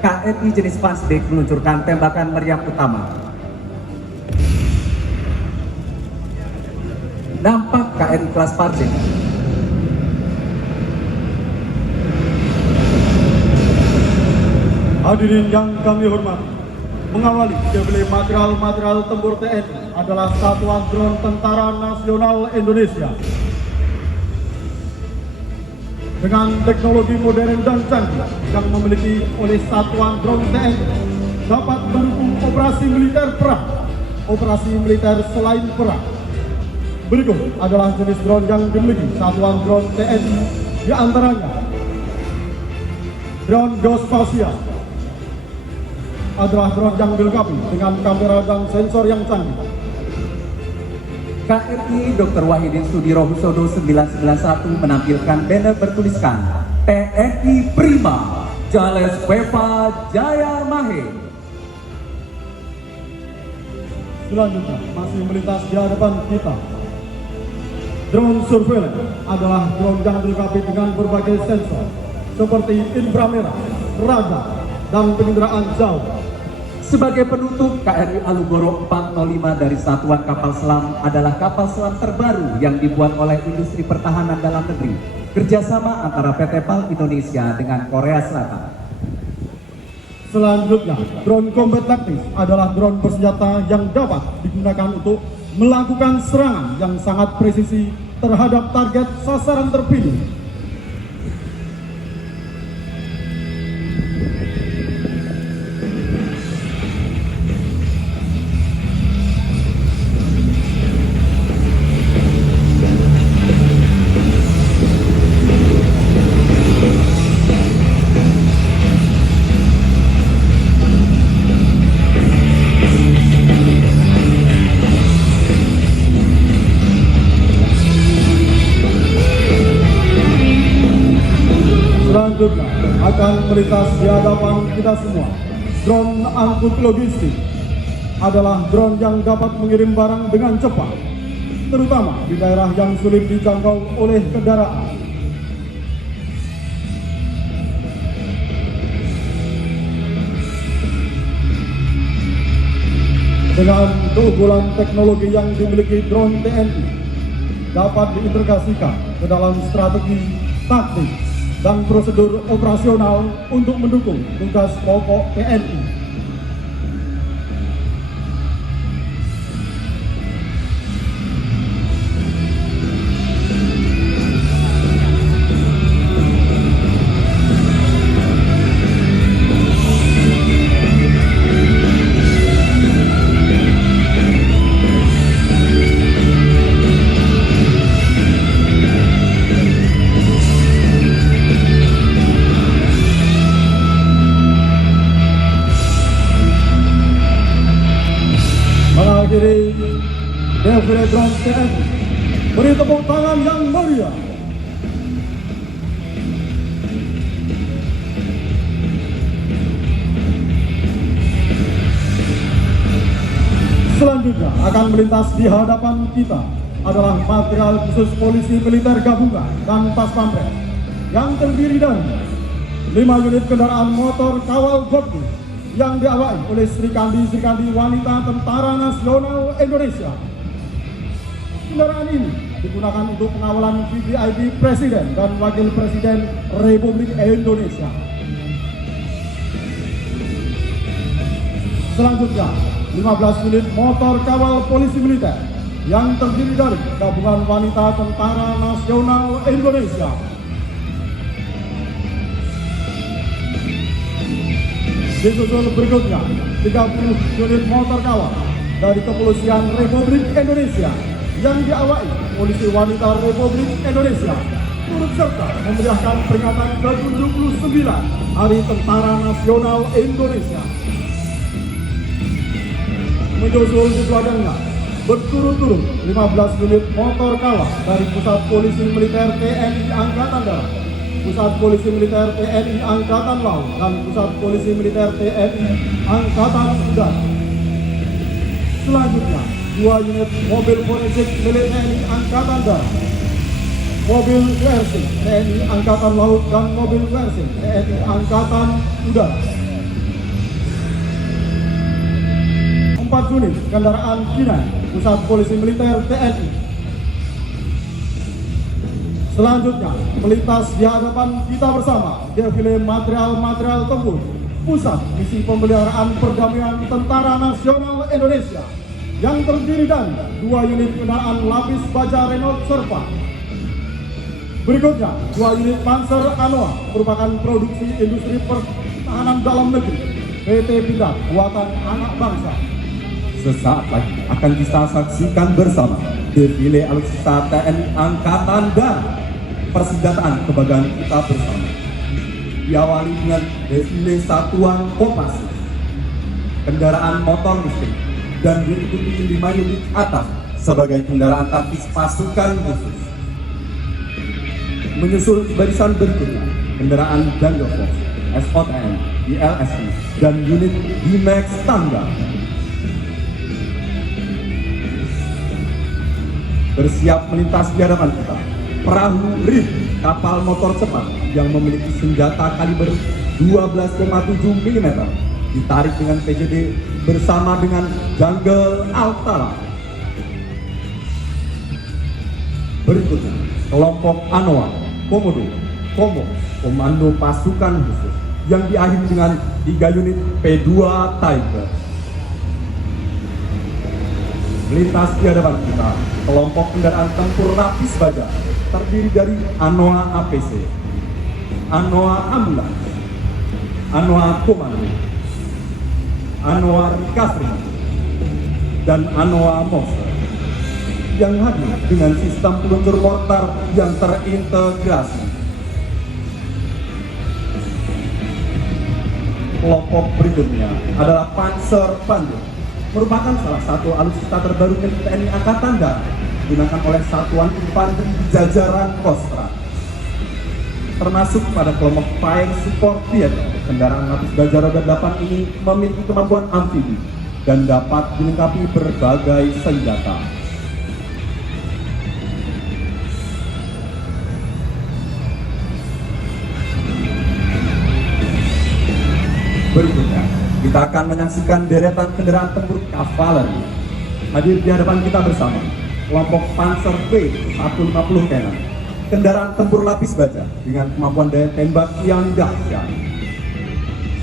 KNI jenis Fastback meluncurkan tembakan meriam utama. Nampak KNI kelas Parcek. Hadirin yang kami hormati, mengawali defile material tempur TNI adalah Satuan Drone Tentara Nasional Indonesia. Dengan teknologi modern dan canggih yang memiliki oleh Satuan Drone TNI dapat mendukung operasi militer perang, operasi militer selain perang. Berikut adalah jenis drone yang dimiliki Satuan Drone TNI, di antaranya drone geospasial adalah drone yang dilengkapi dengan kamera dan sensor yang canggih. KRI Dr. Wahidin Sudirohusodo 991 menampilkan banner bertuliskan TNI Prima Jales Veva Jaya Mahe. Selanjutnya masih melintas di hadapan kita, drone surveillance adalah drone yang dilengkapi dengan berbagai sensor seperti inframerah, radar, dan penginderaan jauh. Sebagai penutup, KRI Alugoro 405 dari Satuan Kapal Selam adalah kapal selam terbaru yang dibuat oleh industri pertahanan dalam negeri, kerjasama antara PT PAL Indonesia dengan Korea Selatan. Selanjutnya, drone combat taktis adalah drone bersenjata yang dapat digunakan untuk melakukan serangan yang sangat presisi terhadap target sasaran terpilih. Selanjutnya akan melintas di hadapan kita semua, drone angkut logistik adalah drone yang dapat mengirim barang dengan cepat, terutama di daerah yang sulit dijangkau oleh kendaraan. Dengan keunggulan teknologi yang dimiliki drone TNI dapat diintegrasikan ke dalam strategi, taktik, dan prosedur operasional untuk mendukung tugas pokok TNI. Mengakhiri defile drone TNI, beri tepuk tangan yang meriah. Selanjutnya akan melintas di hadapan kita adalah material khusus polisi militer gabungan dan pas pampres yang terdiri dari 5 unit kendaraan motor kawal Gotki yang diawaki oleh Sri Kandi wanita Tentara Nasional Indonesia. Kendaraan ini digunakan untuk pengawalan VVIP Presiden dan Wakil Presiden Republik Indonesia. Selanjutnya, 15 unit motor kawal polisi militer yang terdiri dari Gabungan Wanita Tentara Nasional Indonesia. Disusul berikutnya 30 unit motor kawal dari Kepolisian Republik Indonesia yang diawaki Polisi Wanita Republik Indonesia, turut serta memeriahkan peringatan ke-79 Hari Tentara Nasional Indonesia. Menyusul di belakangnya berturut-turut 15 unit motor kawal dari Pusat Polisi Militer TNI Angkatan Darat, Pusat Polisi Militer TNI Angkatan Laut, dan Pusat Polisi Militer TNI Angkatan Udara. Selanjutnya, 2 unit mobil forensik milik TNI Angkatan Darat, mobil versi TNI Angkatan Laut, dan mobil versi TNI Angkatan Udara. 4 unit kendaraan K9 Pusat Polisi Militer TNI. Selanjutnya, melintas di hadapan kita bersama defile material-material tempur Pusat Misi Pemeliharaan Perdamaian Tentara Nasional Indonesia yang terdiri dari 2 unit kendaraan lapis baja Renault Serpa. Berikutnya, 2 unit Panzer Anoa merupakan produksi industri pertahanan dalam negeri PT Pindad buatan anak bangsa. Sesaat lagi akan kita saksikan bersama defile alutsista TNI Angkatan Darat, persenjataan kebanggaan kita bersama. Diawali dengan defile satuan Kopassus, kendaraan motor listrik, dan diikuti 5 unit atas sebagai kendaraan taktis pasukan khusus. Menyusul barisan berikutnya, kendaraan Jungle Force, SOTM, ILSI, dan unit D-Max Tangga. Bersiap melintas di hadapan kita, perahu RIP, kapal motor cepat yang memiliki senjata kaliber 12,7 mm, ditarik dengan PJD bersama dengan Jungle Altara. Berikutnya, kelompok Anoa, Komodo, Komando Pasukan Khusus yang diakhiri dengan 3 unit P2 Tiger. Melintas di hadapan kita, kelompok kendaraan tempur lapis baja terdiri dari Anoa APC, Anoa Ambulans, Anoa Komando, Anoa Recovery, dan Anoa Monster yang hadir dengan sistem peluncur mortar yang terintegrasi. Kelompok berikutnya adalah Panzer Bandit, merupakan salah satu alutsista terbaru milik TNI Angkatan Darat, digunakan oleh satuan infanteri jajaran Kostrat. Termasuk pada kelompok Fire Support Vehicle, kendaraan lapis baja roda 8 ini memiliki kemampuan amfibi dan dapat dilengkapi berbagai senjata. Berikutnya, kita akan menyaksikan deretan kendaraan tempur kavaleri. Hadir di hadapan kita bersama kelompok Panzer V150 Cannon, kendaraan tempur lapis baja dengan kemampuan daya tembak yang dahsyat.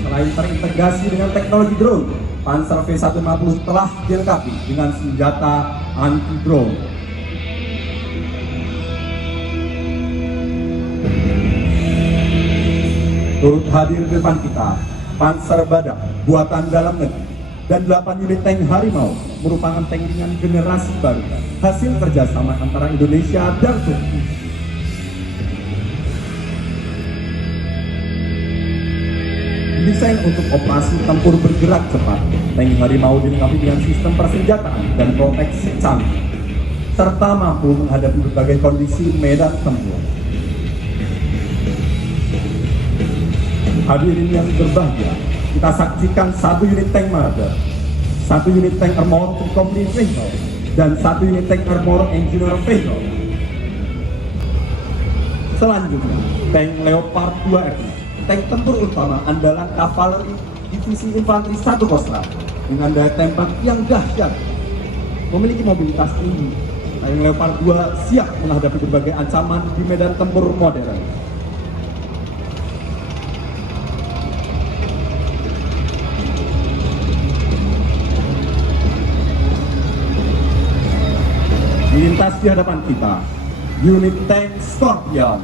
Selain terintegrasi dengan teknologi drone, Panzer V150 telah dilengkapi dengan senjata anti-drone. Turut hadir di depan kita Panzer Badak buatan dalam negeri dan 8 unit tank Harimau merupakan tank ringan generasi baru hasil kerjasama antara Indonesia dan Turki. Desain untuk operasi tempur bergerak cepat, tank Harimau dilengkapi dengan sistem persenjataan dan proteksi canggih, serta mampu menghadapi berbagai kondisi medan tempur. Hadirin yang berbahagia, kita saksikan 1 unit tank Marder, 1 unit tank Armored Complete Vehicle, dan 1 unit tank Armored Engineer Vehicle. Selanjutnya, tank Leopard 2F, tank tempur utama andalan kavaleri divisi infanteri 1 Kostrat dengan daya tembak yang dahsyat, memiliki mobilitas tinggi. Tank Leopard 2 siap menghadapi berbagai ancaman di medan tempur modern. Lintas di hadapan kita, unit tank Scorpion.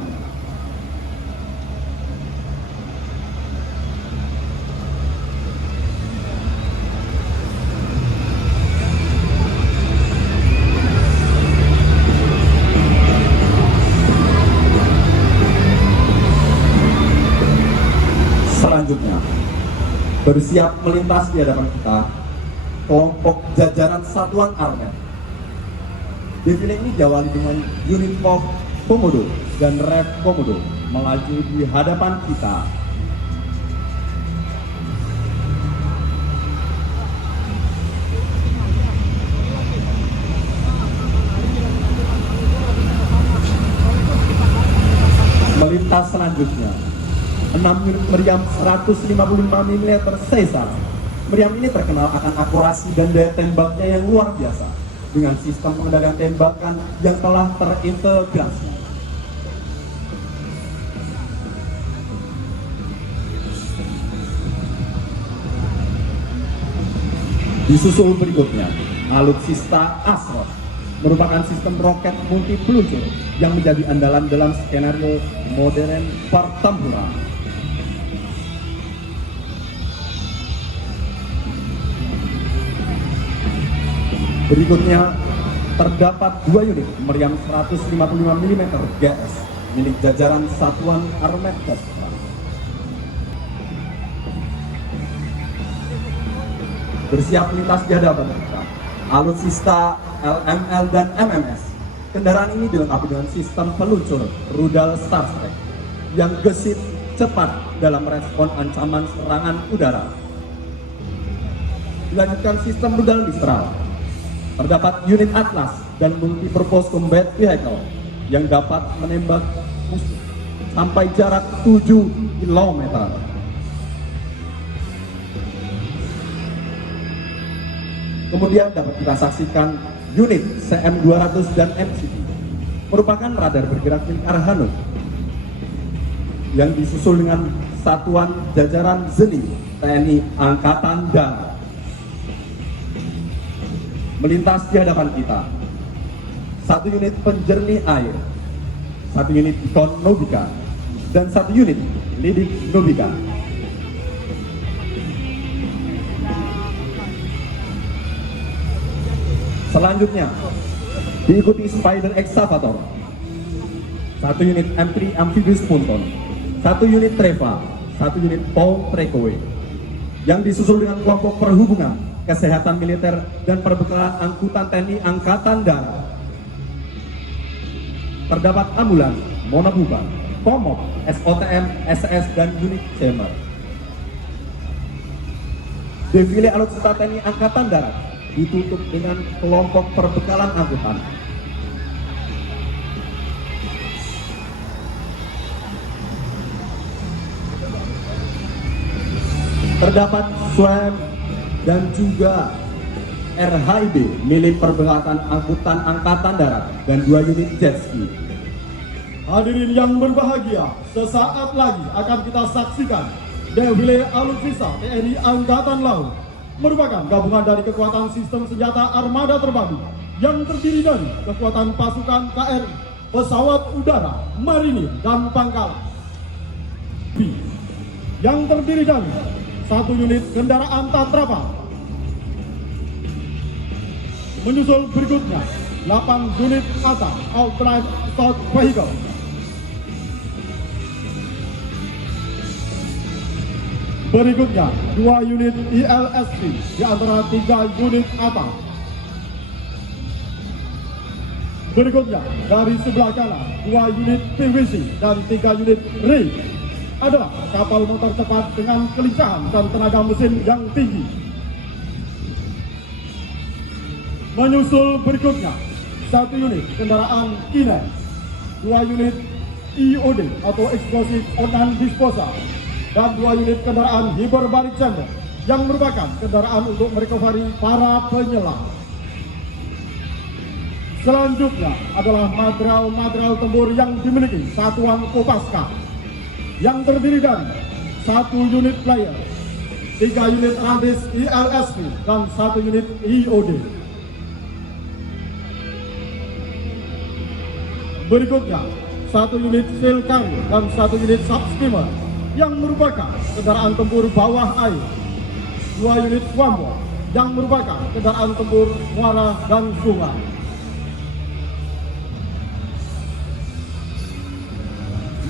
Selanjutnya, bersiap melintas di hadapan kita, kelompok jajaran satuan armet. Defile ini diawali dengan unit POV Komodo dan Rev Komodo melaju di hadapan kita. Melintas selanjutnya, 6 unit meriam 155 mm Caesar Meriam ini terkenal akan akurasi dan daya tembaknya yang luar biasa dengan sistem pengendalian tembakan yang telah terintegrasi. Disusul berikutnya, alutsista Asros merupakan sistem roket multi peluncur yang menjadi andalan dalam skenario modern pertempuran. Berikutnya, terdapat 2 unit meriam 155 mm GS milik jajaran Satuan Armet Dasar. Bersiap lintas di hadapan kita, alutsista LML dan MMS. Kendaraan ini dilengkapi dengan sistem peluncur rudal Starstrike yang gesit cepat dalam respon ancaman serangan udara. Dilanjutkan sistem rudal Mistral. Terdapat unit Atlas dan multipurpose combat vehicle yang dapat menembak musuh sampai jarak 7 km. Kemudian dapat kita saksikan unit CM200 dan MCT, merupakan radar bergerak milik Arhanud yang disusul dengan satuan jajaran ZENI TNI Angkatan Darat. Melintas di hadapan kita, 1 unit penjernih air, 1 unit Ikon Nobika, dan 1 unit Lidik Nobika. Selanjutnya, diikuti Spider Excavator, 1 unit M3 Amphibious Ponton, 1 unit Treva, 1 unit Paul Trekowe, yang disusul dengan kelompok perhubungan, kesehatan militer, dan perbekalan angkutan TNI Angkatan Darat. Terdapat ambulans, monobuban, pomop, SOTM, SS, dan unit chamber. Defile alutsista TNI Angkatan Darat ditutup dengan kelompok perbekalan angkutan. Terdapat SWAM dan juga RHIB milik perbekalan angkutan Angkatan Darat dan 2 unit jet ski. Hadirin yang berbahagia, sesaat lagi akan kita saksikan defile alutsista TNI Angkatan Laut, merupakan gabungan dari kekuatan sistem senjata armada terpadu yang terdiri dari kekuatan pasukan KRI, pesawat udara, marinir, dan pangkalan, yang terdiri dari 1 unit kendaraan Tatrapa. Menyusul berikutnya 8 unit ATA Outright Assault Vehicle. Berikutnya 2 unit ILSP di antara 3 unit ATA. Berikutnya dari sebelah kanan 2 unit PVC dan 3 unit RAI adalah kapal motor cepat dengan kelincahan dan tenaga mesin yang tinggi. Menyusul berikutnya 1 unit kendaraan Kines, 2 unit IOD atau Explosive Ordnance Disposal, dan 2 unit kendaraan Hyperbaric Chamber yang merupakan kendaraan untuk merecovery para penyelam. Selanjutnya adalah material tempur yang dimiliki Satuan Kopaska yang terdiri dari 1 unit player, 3 unit Rantis ILSP, dan 1 unit IOD. Berikutnya 1 unit sail carrier dan 1 unit subskimmer yang merupakan kendaraan tempur bawah air, 2 unit swamboat yang merupakan kendaraan tempur muara dan sungai.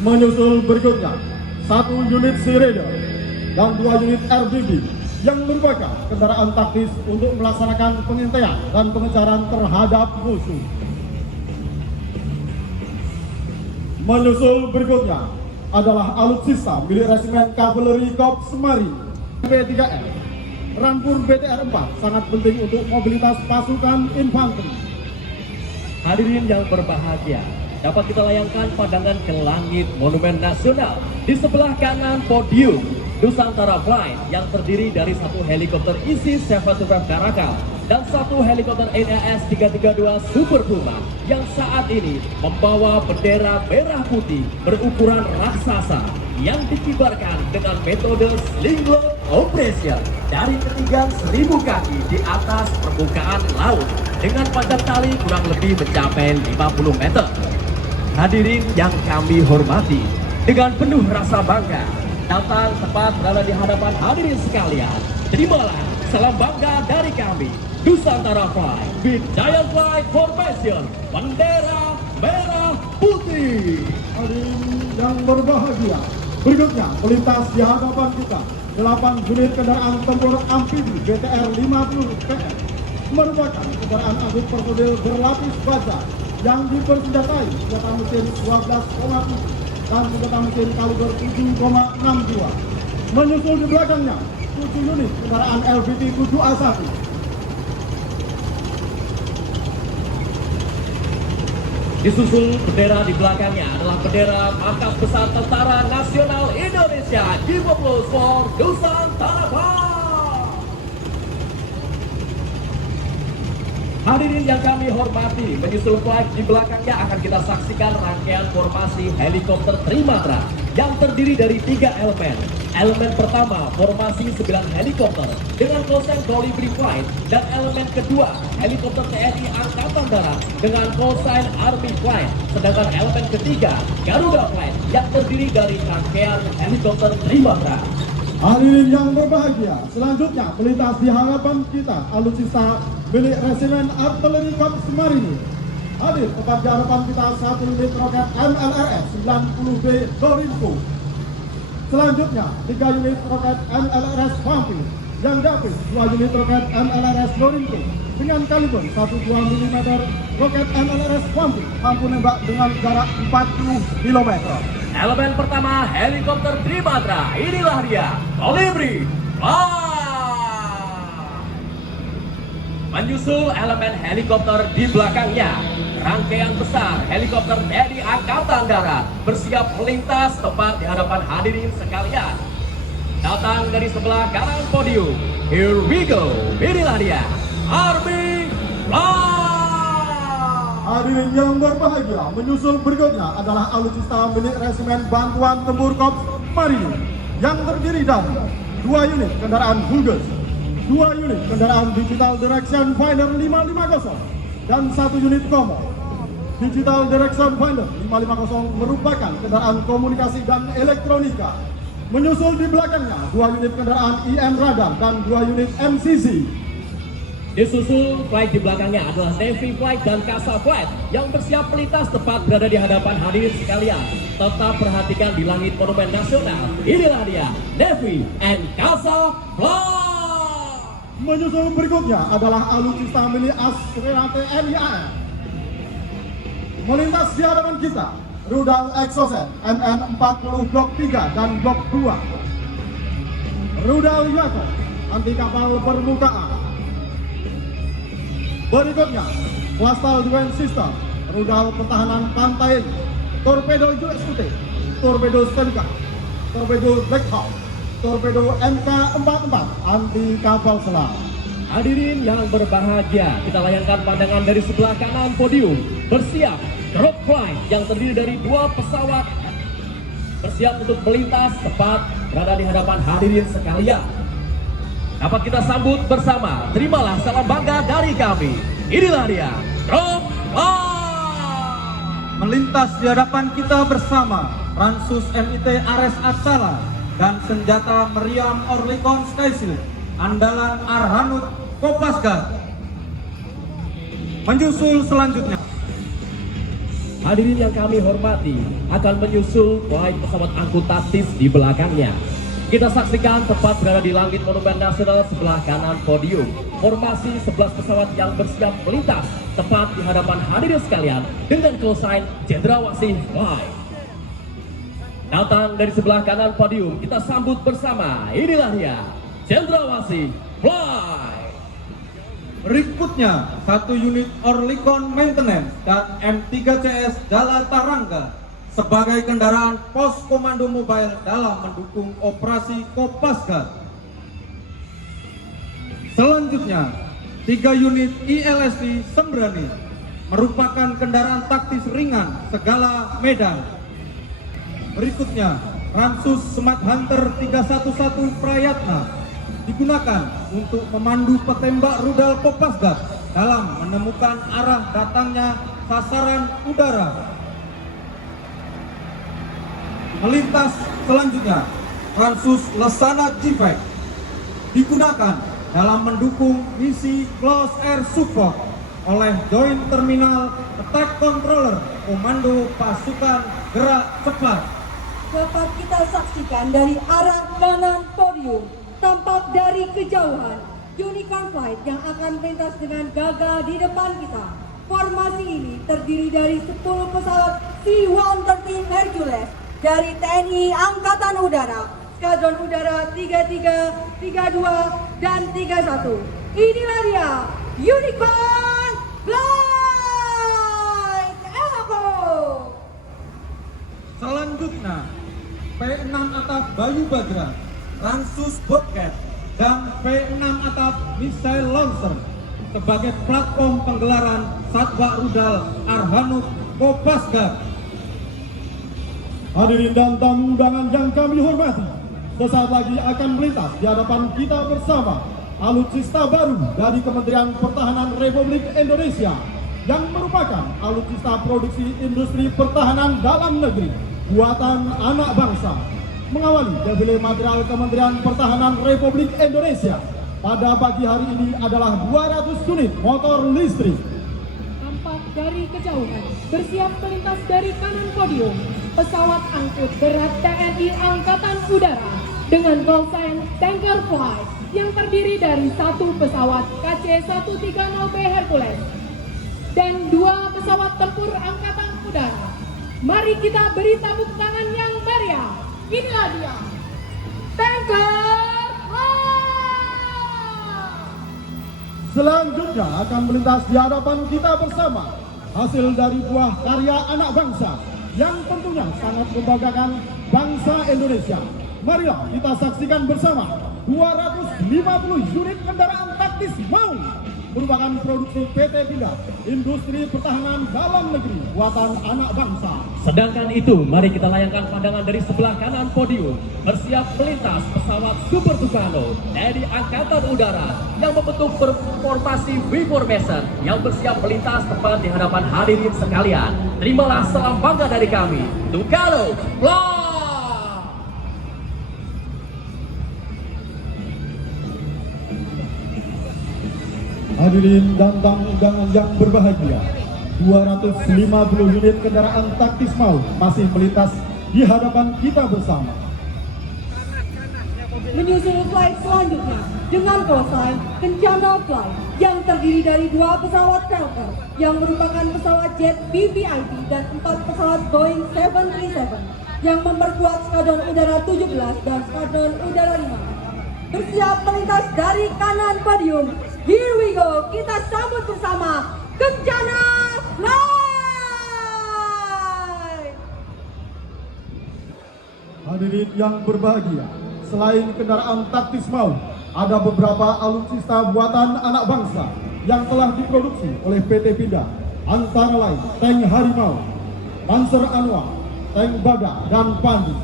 Menyusul berikutnya 1 unit Sea Raider dan 2 unit RBB yang merupakan kendaraan taktis untuk melaksanakan pengintaian dan pengejaran terhadap musuh. Menyusul berikutnya adalah alutsista milik Resimen Kavaleri Korps Marin P3M. Rampur BTR 4 sangat penting untuk mobilitas pasukan infanteri. Hadirin yang berbahagia, dapat kita layangkan pandangan ke langit Monumen Nasional. Di sebelah kanan podium Nusantara Flight yang terdiri dari satu helikopter isi 725 Caracal dan satu helikopter NAS 332 Super Puma yang saat ini membawa bendera merah putih berukuran raksasa yang dikibarkan dengan metode sling low operation dari ketinggian 1000 kaki di atas permukaan laut dengan panjang tali kurang lebih mencapai 50 meter. Hadirin yang kami hormati, dengan penuh rasa bangga datang tepat berada di hadapan hadirin sekalian. Terimalah salam bangga dari kami, Nusantara Flight with Giant Flight Formation, bendera merah putih. Hadirin yang berbahagia, berikutnya melintas di hadapan kita 8 unit kendaraan tempur amfibi BTR 50 PS merupakan kendaraan angkut personil berlapis baja yang dipersenjatai senjata mesin 12,7 dan senjata mesin kaliber 7,62. Menyusul di belakangnya 7 unit kendaraan LVT 7A1. Disusul bendera di belakangnya adalah bendera Markas Besar Tentara Nasional Indonesia. Give applause for Nusantara Flight. Hadirin yang kami hormati, menyusul flight di belakangnya akan kita saksikan rangkaian formasi helikopter Trimatra yang terdiri dari 3 elemen. Elemen pertama, formasi 9 helikopter dengan cosine Colibri Flight, dan elemen kedua, helikopter TNI Angkatan Darat dengan cosine Army Flight. Sedangkan elemen ketiga, Garuda Flight yang terdiri dari rangkaian helikopter Trimatra. Hadirin yang berbahagia, selanjutnya melintas di hadapan kita alutsista milik Resimen Artileri Korps Marinir. Hadir tepat di hadapan kita 1 unit roket MLRS 90B Dorinco. Selanjutnya 3 unit roket MLRS Vampir yang dapet 2 unit roket MLRS Dorinco dengan kaliber 12 mm. Roket MLRS Vampir mampu nembak dengan jarak 40 km. Elemen pertama, helikopter Trimatra. Inilah dia, Colibri Flight. Menyusul elemen helikopter di belakangnya, rangkaian besar helikopter TNI Angkatan Darat bersiap melintas tepat di hadapan hadirin sekalian. Datang dari sebelah kanan podium. Here we go. Inilah dia, Army Flight. Hadirin yang berbahagia, menyusul berikutnya adalah alutsista milik Resimen Bantuan Tempur Korps Marinir yang terdiri dari 2 unit kendaraan Vulgus, 2 unit kendaraan Digital Direction Finder 550 dan 1 unit Komo. Digital Direction Finder 550 merupakan kendaraan komunikasi dan elektronika. Menyusul di belakangnya 2 unit kendaraan IM Radar dan 2 unit MCC. Disusul flight di belakangnya adalah Navy Flight dan Kasa Flight yang bersiap melintas tepat berada di hadapan hadirin sekalian. Tetap perhatikan di langit Monumen Nasional. Inilah dia, Navy and Kasa Flight. Menyusul berikutnya adalah alutsista milik Astra TNI AL. Melintas di hadapan kita, rudal Exocet MN40 Blok 3 dan Blok 2. Rudal Yako, anti kapal permukaan. Berikutnya, Coastal Defense System, rudal pertahanan pantai, torpedo USUT, torpedo Stenka, torpedo Black Hawk, torpedo MK44 anti kapal selam. Hadirin yang berbahagia, kita layangkan pandangan dari sebelah kanan podium. Bersiap, drop flight yang terdiri dari 2 pesawat bersiap untuk melintas tepat berada di hadapan hadirin sekalian. Dapat kita sambut bersama. Terimalah salam bangga dari kami. Inilah dia, drop flight. Melintas di hadapan kita bersama Ransus MIT Ares Atsala dan senjata meriam Orlikon Skyshield andalan Arhanud Kopasgat. Menyusul selanjutnya, Hadirin yang kami hormati, akan menyusul flight pesawat angkut taktis di belakangnya. Kita saksikan tepat berada di langit Monumen Nasional sebelah kanan podium. Formasi 11 pesawat yang bersiap melintas tepat di hadapan hadirin sekalian dengan cosine Cendrawasih Flight. Datang dari sebelah kanan podium, kita sambut bersama. Inilah dia, Cendrawasih Flight. berikutnya 1 unit Orlikon Maintenance dan M3CS Jalatarangga sebagai kendaraan pos komando mobile dalam mendukung operasi Kopasgat. Selanjutnya, 3 unit ILST Sembrani merupakan kendaraan taktis ringan segala medan. Berikutnya, Ransus Smart Hunter 311 Prayatna digunakan untuk memandu petembak rudal Kopasgat dalam menemukan arah datangnya sasaran udara. Melintas selanjutnya, Ransus Lesana Jivek digunakan dalam mendukung misi Close Air Support oleh Joint Terminal Attack Controller Komando Pasukan Gerak Cepat. Dapat kita saksikan dari arah kanan podium, tampak dari kejauhan Unicorn Flight yang akan melintas dengan gagah di depan kita. Formasi ini terdiri dari 10 pesawat C-130 Hercules dari TNI Angkatan Udara, Skadron Udara 33, 32, dan 31. Inilah dia, Unicorn Flight! Eko! Selanjutnya, P6 Atap Bayu Bagra, Ransus Bobcat, dan P6 Atap Missile Launcher sebagai platform penggelaran Satwa Rudal Arhanud Kopasgat. Hadirin dan tamu undangan yang kami hormati, sesaat lagi akan melintas di hadapan kita bersama alutsista baru dari Kementerian Pertahanan Republik Indonesia yang merupakan alutsista produksi industri pertahanan dalam negeri buatan anak bangsa. Mengawali defile material Kementerian Pertahanan Republik Indonesia pada pagi hari ini adalah 200 unit motor listrik. Tampak dari kejauhan, bersiap melintas dari kanan podium, pesawat angkut berat TNI Angkatan Udara dengan call sign Tanker Flight yang terdiri dari 1 pesawat KC-130B Hercules dan 2 pesawat tempur Angkatan Udara. Mari kita beri tepuk tangan yang meriah. Inilah dia, Tanker Flight! Selanjutnya akan melintas di hadapan kita bersama hasil dari buah karya anak bangsa yang tentunya sangat membanggakan bangsa Indonesia. Marilah kita saksikan bersama 250 unit kendaraan taktis MAU merupakan produksi PT Pindad Industri Pertahanan Dalam Negeri buatan anak bangsa. Sedangkan itu, mari kita layangkan pandangan dari sebelah kanan podium. Bersiap melintas pesawat Super Tucano dari Angkatan Udara yang membentuk formasi V-Formation yang bersiap melintas tepat di hadapan hadirin sekalian. Terimalah salam bangga dari kami, Tucano Flight! Hadirin dan tamu undangan yang berbahagia, 250 unit kendaraan taktis MAU masih melintas di hadapan kita bersama. Menyusul flight selanjutnya dengan call sign Kencana Flight yang terdiri dari 2 pesawat Falcon yang merupakan pesawat jet VVIP dan 4 pesawat Boeing 737 yang memperkuat Skadron Udara 17 dan Skadron Udara 5. Bersiap melintas dari kanan podium. Here we go, kita sambut bersama Kencana Flight! Hadirin yang berbahagia, selain kendaraan taktis MAU, ada beberapa alutsista buatan anak bangsa yang telah diproduksi oleh PT Pindad, antara lain tank Harimau, Panzer Anwar, tank Badak, dan Pandi.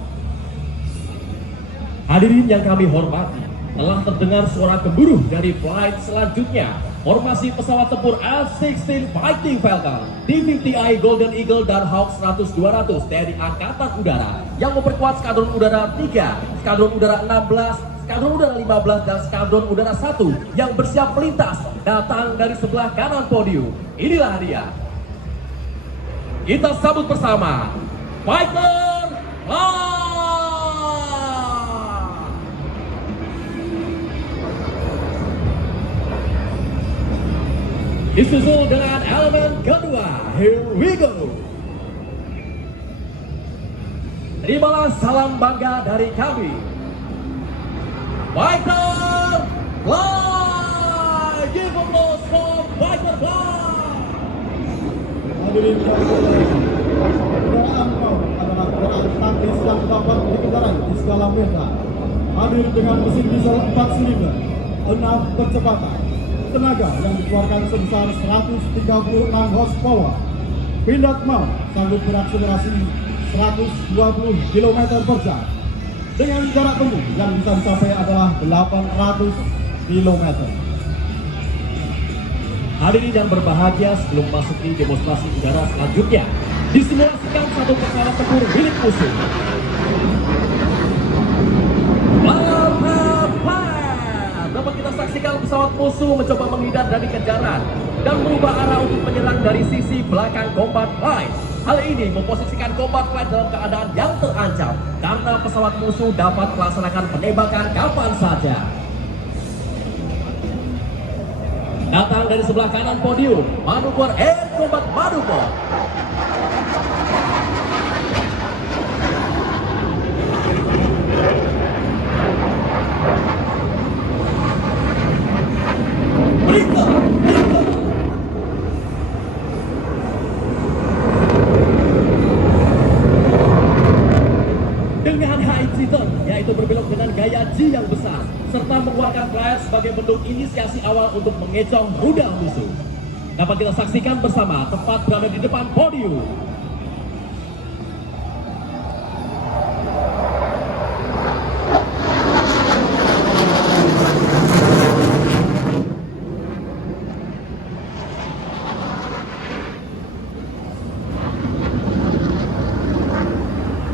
Hadirin yang kami hormati, telah terdengar suara gemuruh dari flight selanjutnya. Formasi pesawat tempur F-16 Fighting Falcon, D-50I Golden Eagle dan Hawk 100-200 TNI Angkatan Udara yang memperkuat Skadron Udara 3, Skadron Udara 16, Skadron Udara 15, dan Skadron Udara 1 yang bersiap melintas datang dari sebelah kanan podium. Inilah dia. Kita sambut bersama Fighter Flight! Disusul dengan elemen kedua. Here we go. Terimalah salam bangga dari kami, Fighter Flight. Give applause for Fighter Flight. Hadirin yang berbahagia, kendaraan MAU kendaraan taktis yang dapat dikendarai di skala medan. Hadir dengan mesin diesel 4 silinder, 6 percepatan, tenaga yang dikeluarkan sebesar 136 horsepower. Pindad mount sanggup berakselerasi 120 km per jam dengan jarak tempuh yang bisa dicapai adalah 800 km. Hadirin yang berbahagia, sebelum masuki demonstrasi udara selanjutnya, disimulasikan satu pesawat tempur milik musuh. Dapat kita saksikan pesawat musuh mencoba menghindar dari kejaran dan merubah arah untuk menyerang dari sisi belakang combat flight. Hal ini memposisikan combat flight dalam keadaan yang terancam karena pesawat musuh dapat melaksanakan penembakan kapan saja. Datang dari sebelah kanan podium, manuver Air Combat Manuver. Dengan high G-turn, yaitu berbelok dengan gaya G yang besar, serta mengeluarkan flare sebagai bentuk inisiasi awal untuk mengecoh rudal musuh. Dapat kita saksikan bersama tepat berada di depan podium.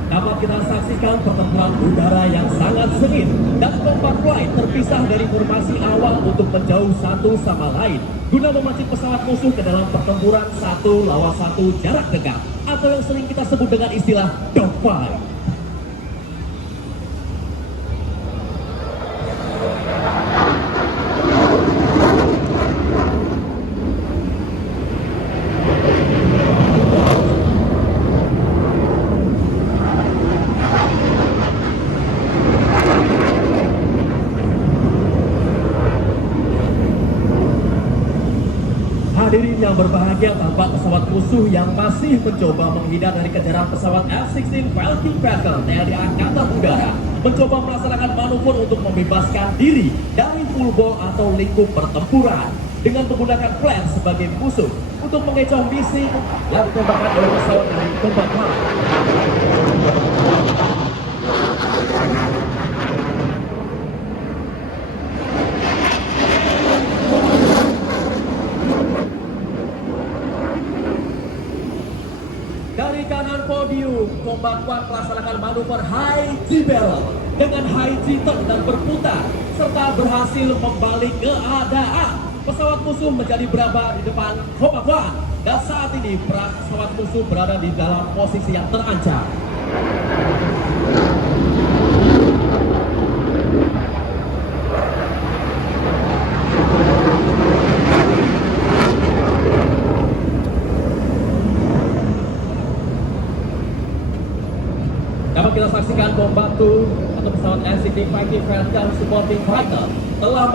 Dapat kita saksikan pertempuran udara yang sangat sengit dan combat flight terpisah dari formasi awal untuk menjauh satu sama lain guna memancing pesawat musuh ke dalam pertempuran 1 lawan 1 jarak dekat atau yang sering kita sebut dengan istilah dogfight. Hadirin yang berbahagia, tampak pesawat musuh yang masih mencoba menghindar dari kejaran pesawat F-16 Fighting Falcon TNI Angkatan Udara mencoba melaksanakan manuver untuk membebaskan diri dari full ball atau lingkup pertempuran dengan menggunakan flare sebagai musuh untuk mengecoh misi yang ditembakkan oleh pesawat dari combat flight. Dari kanan podium, Combat One melaksanakan manuver High G-Barrel dengan High G-Turn dan berputar, serta berhasil membalik keadaan. Pesawat musuh menjadi beraba di depan Combat One, dan saat ini pesawat musuh berada di dalam posisi yang terancam. Dapat kita saksikan Combat 2 atau pesawat F-16 Fighting Falcon Supporting Fighter telah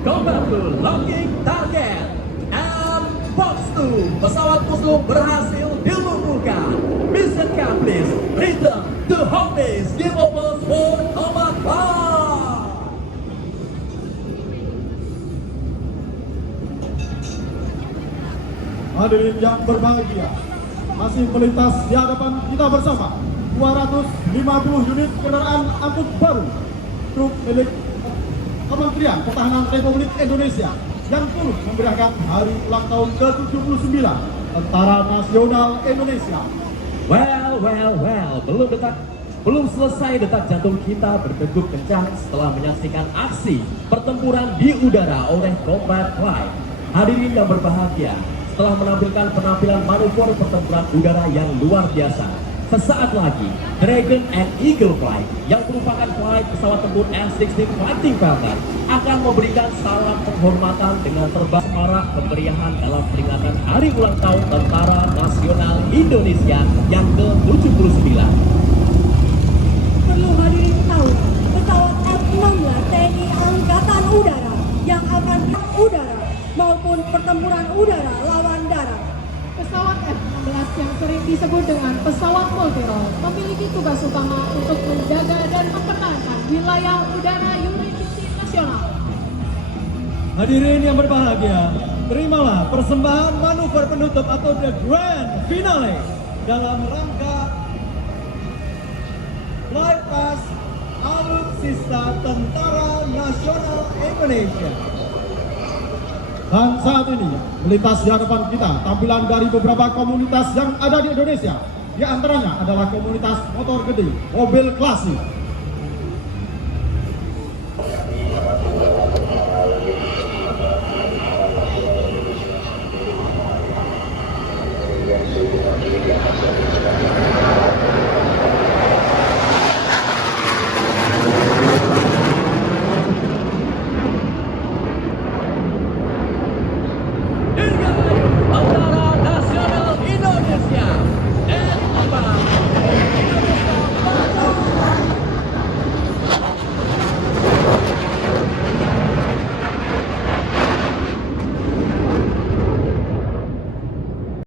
Combat 2 locking target and Fox 2 pesawat musuh berhasil dilumpuhkan. Mission accomplished. Return to home base. Give over for Combat 1. Hadirin yang berbahagia, masih melintas di hadapan kita bersama 250 unit kendaraan angkut baru truk milik Kementerian Pertahanan Republik Indonesia yang turut memeriahkan hari ulang tahun ke-79 Tentara Nasional Indonesia. Belum selesai detak jantung kita berdegup kencang setelah menyaksikan aksi pertempuran di udara oleh Combat Flight. Hadirin yang berbahagia, setelah menampilkan penampilan manuver pertempuran udara yang luar biasa, sesaat lagi Dragon and Eagle Flight yang merupakan flight pesawat tempur F-16 Fighting Falcon akan memberikan salam penghormatan dengan terbang semarak kemeriahan dalam peringatan Hari Ulang Tahun Tentara Nasional Indonesia yang ke-79. Perlu hadirin tahu, pesawat F-16 TNI Angkatan Udara yang akan udara maupun pertempuran udara lawan darat. Pesawat F-16 yang sering disebut dengan pesawat multirole memiliki tugas utama untuk menjaga dan mempertahankan wilayah udara yurisdiksi nasional. Hadirin yang berbahagia, terimalah persembahan manuver penutup atau the grand finale dalam rangka Flight Pass Alutsista Tentara Nasional Indonesia. Dan saat ini melintas di hadapan kita tampilan dari beberapa komunitas yang ada di Indonesia. Di antaranya adalah komunitas motor gede, mobil klasik,